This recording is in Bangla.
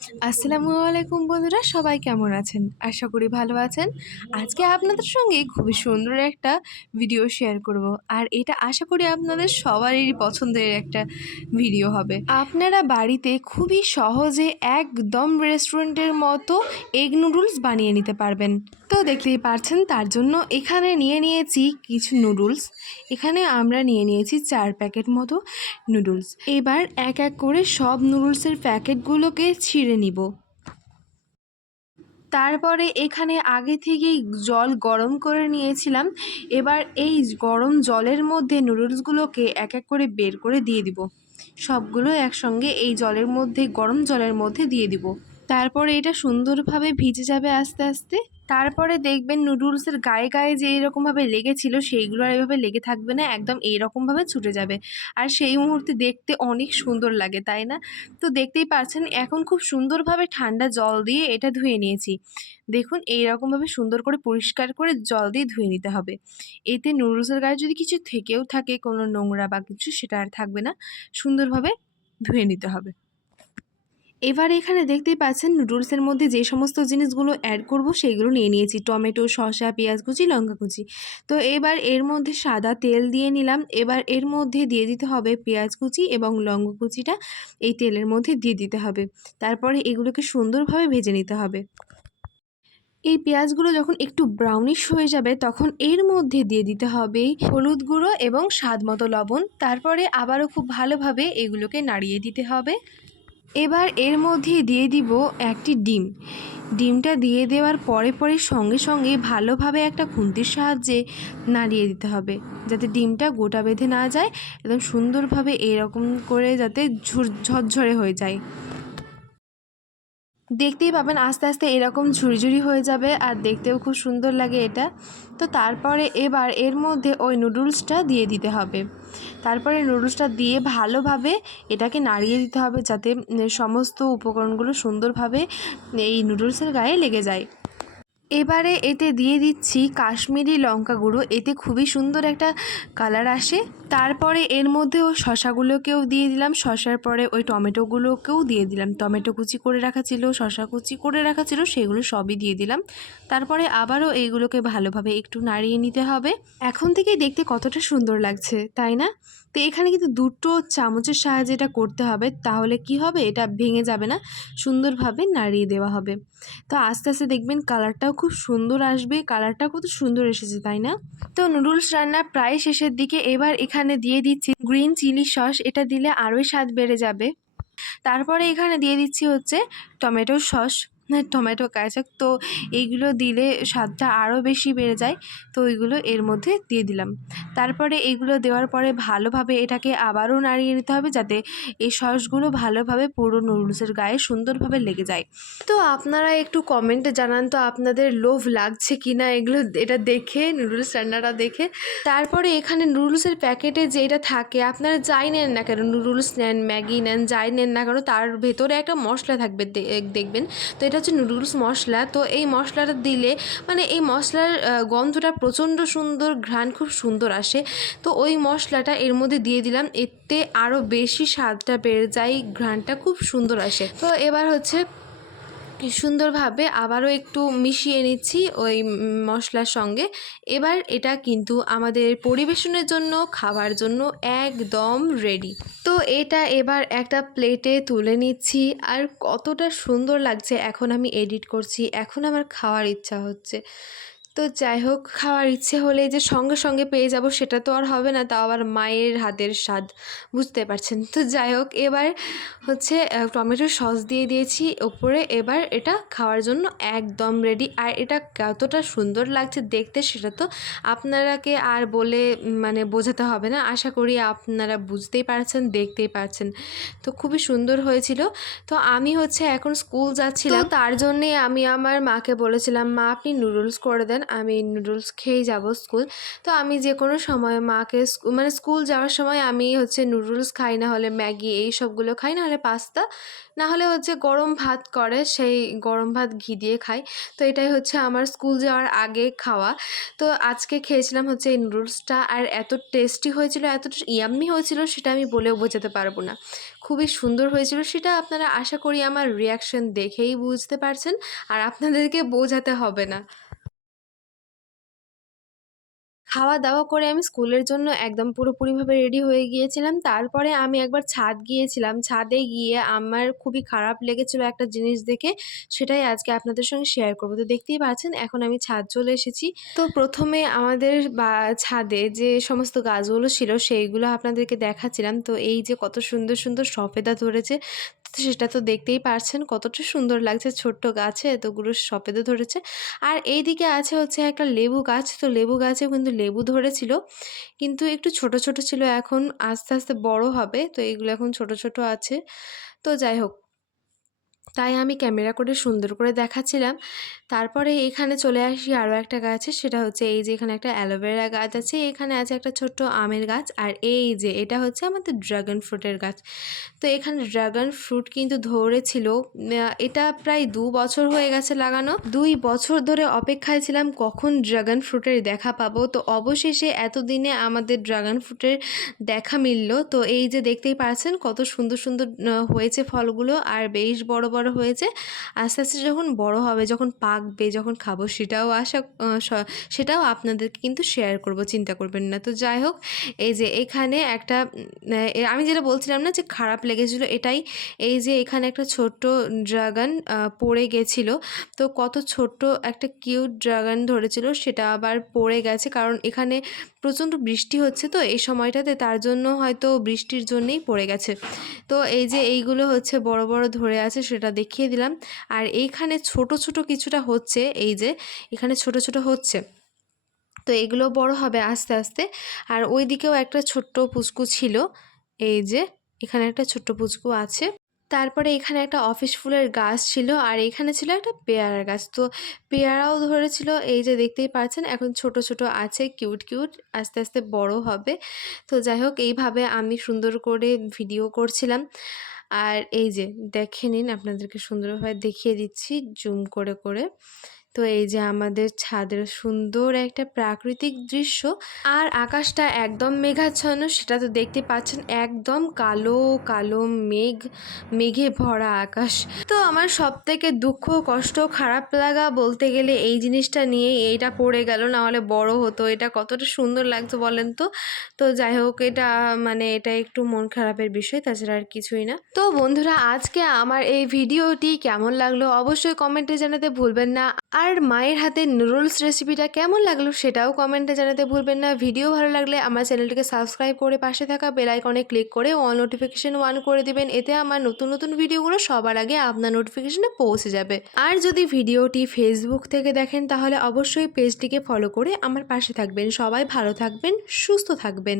আসসালামু আলাইকুম বন্ধুরা, সবাই কেমন আছেন? আশা করি ভালো আছেন। আজকে আপনাদের সঙ্গে খুবই সুন্দর একটা ভিডিও শেয়ার করব। আর এটা আশা করি আপনাদের সবারই পছন্দের একটা ভিডিও হবে। আপনারা বাড়িতে খুবই সহজে একদম রেস্টুরেন্টের মতো এগ নুডলস বানিয়ে নিতে পারবেন। তো দেখতেই পারছেন, তার জন্য এখানে নিয়ে নিয়েছি কিছু নুডলস। এখানে আমরা নিয়ে নিয়েছি 4 প্যাকেট মতো নুডলস। এবার এক এক করে সব নুডলসের প্যাকেটগুলোকে ছিঁড়ে নিব। তারপরে এখানে আগে থেকেই জল গরম করে নিয়েছিলাম। এবার এই গরম জলের মধ্যে নুডলসগুলোকে এক এক করে বের করে দিয়ে দিব। সবগুলো একসঙ্গে এই জলের মধ্যে, গরম জলের মধ্যে দিয়ে দিব। তারপরে এটা সুন্দরভাবে ভিজে যাবে আস্তে আস্তে। তারপরে দেখবেন নুডলসের গায়ে গায়ে যে এরকমভাবে লেগেছিল সেইগুলো আর এভাবে লেগে থাকবে না, একদম এইরকমভাবে ছুটে যাবে। আর সেই মুহূর্তে দেখতে অনেক সুন্দর লাগে, তাই না? তো দেখতেই পাচ্ছেন, এখন খুব সুন্দরভাবে ঠান্ডা জল দিয়ে এটা ধুয়ে নিয়েছি। দেখুন, এইরকমভাবে সুন্দর করে পরিষ্কার করে জল দিয়ে ধুয়ে নিতে হবে। এতে নুডলসের গায়ে যদি কিছু থেকেও থাকে, কোনো নোংরা বা কিছু, সেটা আর থাকবে না। সুন্দরভাবে ধুয়ে নিতে হবে। এবার এখানে দেখতেই পাচ্ছেন নুডলসের মধ্যে যে সমস্ত জিনিসগুলো অ্যাড করব সেইগুলো নিয়ে নিয়েছি। টমেটো, শসা, পেঁয়াজ কুচি, লঙ্কা কুচি। তো এবার এর মধ্যে সাদা তেল দিয়ে নিলাম। এবার এর মধ্যে দিয়ে দিতে হবে পেঁয়াজ কুচি এবং লঙ্কা কুচিটা এই তেলের মধ্যে দিয়ে দিতে হবে। তারপরে এগুলোকে সুন্দরভাবে ভেজে নিতে হবে। এই পেঁয়াজগুলো যখন একটু ব্রাউনিশ হয়ে যাবে তখন এর মধ্যে দিয়ে দিতে হবে হলুদ গুঁড়ো এবং স্বাদ মতো লবণ। তারপরে আবারও খুব ভালোভাবে এগুলোকে নাড়িয়ে দিতে হবে। এবার এর মধ্যে দিয়ে দিব একটি ডিম। ডিমটা দিয়ে দেওয়ার পরে পরে সঙ্গে সঙ্গে ভালোভাবে একটা খুন্তির সাহায্যে নাড়িয়ে দিতে হবে, যাতে ডিমটা গোটা বেঁধে না যায়। একদম সুন্দরভাবে এরকম করে যাতে ঝরঝরে হয়ে যায়। দেখতেই পাবেন আস্তে আস্তে এরকম ঝুড়ি হয়ে যাবে, আর দেখতেও খুব সুন্দর লাগে এটা। তো তারপরে এবার এর মধ্যে ওই নুডলসটা দিয়ে দিতে হবে। তারপরে নুডলসটা দিয়ে ভালোভাবে এটাকে নাড়িয়ে দিতে হবে, যাতে সমস্ত উপকরণগুলো সুন্দরভাবে এই নুডলসের গায়ে লেগে যায়। এবারে এতে দিয়ে দিচ্ছি কাশ্মীরি লঙ্কা গুঁড়ো। এতে খুবই সুন্দর একটা কালার আসে। তারপরে এর মধ্যে ওই শসাগুলোকেও দিয়ে দিলাম। শসার পরে ওই টমেটোগুলোকেও দিয়ে দিলাম। টমেটো কুচি করে রাখা ছিল, শসা কুচি করে রাখা ছিল, সেগুলো সবই দিয়ে দিলাম। তারপরে আবারও এইগুলোকে ভালোভাবে একটু নাড়িয়ে নিতে হবে। এখন থেকেই দেখতে কতটা সুন্দর লাগছে, তাই না? তো এখানে কিন্তু দুটো চামচের সাহায্যে এটা করতে হবে, তাহলে কি হবে, এটা ভেঙে যাবে না, সুন্দরভাবে নাড়িয়ে দেওয়া হবে। তো আস্তে আস্তে দেখবেন কালারটাও খুব সুন্দর আসবে। কালারটা কত সুন্দর এসেছে, তাই না? তো নুডলস রান্না প্রায় শেষের দিকে। এবার এখানে দিয়ে দিচ্ছি গ্রিন চিলি সস। এটা দিলে আরোই স্বাদ বেড়ে যাবে। তারপরে এখানে দিয়ে দিচ্ছি হচ্ছে টমেটো সস, টমেটো কেচাপ। তো এইগুলো দিলে স্বাদটা আরও বেশি বেড়ে যায়। তো ওইগুলো এর মধ্যে দিয়ে দিলাম। তারপরে এইগুলো দেওয়ার পরে ভালোভাবে এটাকে আবারও নাড়িয়ে নিতে হবে, যাতে এই সসগুলো ভালোভাবে পুরো নুডলসের গায়ে সুন্দরভাবে লেগে যায়। তো আপনারা একটু কমেন্টে জানান তো আপনাদের লোভ লাগছে কি না এগুলো, এটা দেখে, নুডলস রান্নাটা দেখে। তারপরে এখানে নুডলসের প্যাকেটে যেটা থাকে, আপনারা যাই নেন না কেন, নুডলস নেন, ম্যাগি নেন, যাই নেন না কেন, তার ভেতরে একটা মশলা থাকবে, দেখবেন। তো এটা হচ্ছে নুডলস মশলা। তো এই মশলাটা দিলে মানে এই মশলার গন্ধটা প্রচণ্ড সুন্দর, ঘ্রাণ খুব সুন্দর আসে। তো ওই মশলাটা এর মধ্যে দিয়ে দিলাম। এতে আরও বেশি স্বাদটা বেড়ে যায়, ঘ্রাণটা খুব সুন্দর আসে। তো এবার হচ্ছে সুন্দরভাবে আবারও একটু মিশিয়ে নিচ্ছি ওই মশলার সঙ্গে। এবার এটা কিন্তু আমাদের পরিবেশনের জন্য, খাওয়ার জন্য একদম রেডি। তো এটা এবার একটা প্লেটে তুলে নিচ্ছি। আর কতটা সুন্দর লাগছে, এখন আমি এডিট করছি, এখন আমার খাওয়ার ইচ্ছা হচ্ছে। তো যাই হোক, খাওয়ার ইচ্ছে হলে যে সঙ্গে সঙ্গে পেয়ে যাব সেটা তো আর হবে না, তাও আবার মায়ের হাতের স্বাদ, বুঝতে পারছেন। তো যাই হোক, এবার হচ্ছে টমেটোর সস দিয়ে দিয়েছি ওপরে। এবার এটা খাওয়ার জন্য একদম রেডি। আর এটা কতটা সুন্দর লাগছে দেখতে, সেটা তো আপনারাকে আর বলে মানে বোঝাতে হবে না। আশা করি আপনারা বুঝতেই পারছেন, দেখতেই পারছেন। তো খুবই সুন্দর হয়েছিল। তো আমি হচ্ছে এখন স্কুল যাচ্ছিলাম, তো তার জন্যে আমি আমার মাকে বলেছিলাম, মা আপনি নুডলস করে দেন। আমি নুডলস খেয়েই যাব স্কুল। তো আমি যে কোনো সময় মাকে মানে স্কুল যাওয়ার সময় আমি হচ্ছে নুডলস খাই, না হলে ম্যাগি এই সবগুলো খাই, না হলে পাস্তা, না হলে হচ্ছে গরম ভাত করে সেই গরম ভাত ঘি দিয়ে খাই। তো এটাই হচ্ছে আমার স্কুল যাওয়ার আগে খাওয়া। তো আজকে খেয়েছিলাম হচ্ছে এই নুডলসটা, আর এত টেস্টি হয়েছিল, এত ইয়াম্মি হয়েছিল সেটা আমি বলেও বোঝাতে পারবো না। খুবই সুন্দর হয়েছিল, সেটা আপনারা আশা করি আমার রিয়াকশন দেখেই বুঝতে পারছেন, আর আপনাদেরকে বোঝাতে হবে না। খাওয়া দাওয়া করে আমি স্কুলের জন্য একদম পুরোপুরিভাবে রেডি হয়ে গিয়েছিলাম। তারপরে আমি একবার ছাদ গিয়েছিলাম। ছাদে গিয়ে আমার খুবই খারাপ লেগেছিল একটা জিনিস দেখে, সেটাই আজকে আপনাদের সঙ্গে শেয়ার করব। তো দেখতেই পাচ্ছেন এখন আমি ছাদ চলে এসেছি। তো প্রথমে আমাদের ছাদে যে সমস্ত গাছগুলো ছিল সেইগুলো আপনাদেরকে দেখাচ্ছিলাম। তো এই যে কত সুন্দর সুন্দর সফেদা ধরেছে, তো সেটা তো দেখতেই পারছেন কতটা সুন্দর লাগছে, ছোট্ট গাছে এতগুলো সফেদা ধরেছে। আর এইদিকে আছে হচ্ছে একটা লেবু গাছ। তো লেবু গাছেও কিন্তু লেবু ধরেছিল, কিন্তু একটু ছোট ছোট ছিল, এখন আস্তে আস্তে বড় হবে। তো এইগুলো এখন ছোট ছোট আছে। তো যাই হোক, তাই আমি ক্যামেরা করে সুন্দর করে দেখাচ্ছিলাম। তারপরে এখানে চলে আসি আরও একটা গাছে, সেটা হচ্ছে এই যে এখানে একটা অ্যালোভেরা গাছ আছে, এখানে আছে একটা ছোট্ট আমের গাছ, আর এই যে এটা হচ্ছে আমাদের ড্রাগন ফ্রুটের গাছ। তো এখানে ড্রাগন ফ্রুট কিন্তু ধরেছিল, এটা প্রায় 2 বছর হয়ে গেছে লাগানো। 2 বছর ধরে অপেক্ষায় ছিলাম কখন ড্রাগন ফ্রুটের দেখা পাবো। তো অবশেষে এতদিনে আমাদের ড্রাগন ফ্রুটের দেখা মিলল। তো এই যে দেখতেই পাচ্ছেন কত সুন্দর সুন্দর হয়েছে ফলগুলো, আর বেশ বড় বড় হয়েছে। আস্তে আস্তে যখন বড় হবে, যখন পাকবে, যখন খাবো, সেটাও আপনাদেরকে কিন্তু শেয়ার করব, চিন্তা করবেন না। তো যাই হোক, এই যে এখানে একটা আমি যেটা বলছিলাম না যে খারাপ লেগেছিলো, এটাই। এই যে এখানে একটা ছোট্ট ড্রাগন পড়ে গেছিলো। তো কত ছোট্ট একটা কিউট ড্রাগন ধরেছিল, সেটা আবার পড়ে গেছে, কারণ এখানে প্রচণ্ড বৃষ্টি হচ্ছে তো এই সময়টাতে, তার জন্য হয়তো বৃষ্টির জন্যেই পড়ে গেছে। তো এই যে এইগুলো হচ্ছে বড় বড় ধরে আছে, সেটা দেখিয়ে দিলাম। আর এইখানে ছোট ছোট কিছুটা হচ্ছে, এই যে এখানে ছোট ছোট হচ্ছে, তো এগুলো বড় হবে আস্তে আস্তে। আর ওই দিকেও একটা ছোট্ট পুচকু ছিল, এই যে এখানে একটা ছোট্ট পুচকু আছে। তারপরে এখানে একটা অফিস ফুলের গাছ ছিল, আর এখানে ছিল একটা পেয়ারা গাছ। তো পেয়ারাও ধরেছিল, এই যে দেখতেই পাচ্ছেন এখন ছোট ছোট আছে, কিউট কিউট, আস্তে আস্তে বড় হবে। তো যাই হোক, এইভাবে আমি সুন্দর করে ভিডিও করছিলাম। আর এই যে দেখে নিন, আপনাদেরকে সুন্দরভাবে দেখিয়ে দিচ্ছি জুম করে করে। তো এই যে আমাদের ছাদের সুন্দর একটা প্রাকৃতিক দৃশ্য, আর আকাশটা একদম মেঘাচ্ছন্ন, সেটা তো দেখতে পাচ্ছেন, একদম কালো কালো মেঘে ভরা আকাশ। তো আমার সব থেকে দুঃখ, কষ্ট, খারাপ লাগা বলতে গেলে এই জিনিসটা নিয়ে, এইটা পড়ে গেল, না হলে বড় হতো, এটা কতটা সুন্দর লাগতো বলেন তো। তো যাই হোক, এটা মানে এটা একটু মন খারাপের বিষয়, তাছাড়া আর কিছুই না। তো বন্ধুরা, আজকে আমার এই ভিডিওটি কেমন লাগলো অবশ্যই কমেন্টে জানাতে ভুলবেন না, আর মায়ের হাতে নুডলস রেসিপিটা কেমন লাগলো সেটাও কমেন্টে জানাতে ভুলবেন না। ভিডিও ভালো লাগলে আমার চ্যানেলটিকে সাবস্ক্রাইব করে পাশে থাকা বেল আইকনে ক্লিক করে অল নোটিফিকেশন অন করে দিবেন, এতে আমার নতুন নতুন ভিডিওগুলো সবার আগে আপনার নোটিফিকেশনে পৌঁছে যাবে। আর যদি ভিডিওটি ফেসবুক থেকে দেখেন তাহলে অবশ্যই পেজটিকে ফলো করে আমার পাশে থাকবেন। সবাই ভালো থাকবেন, সুস্থ থাকবেন।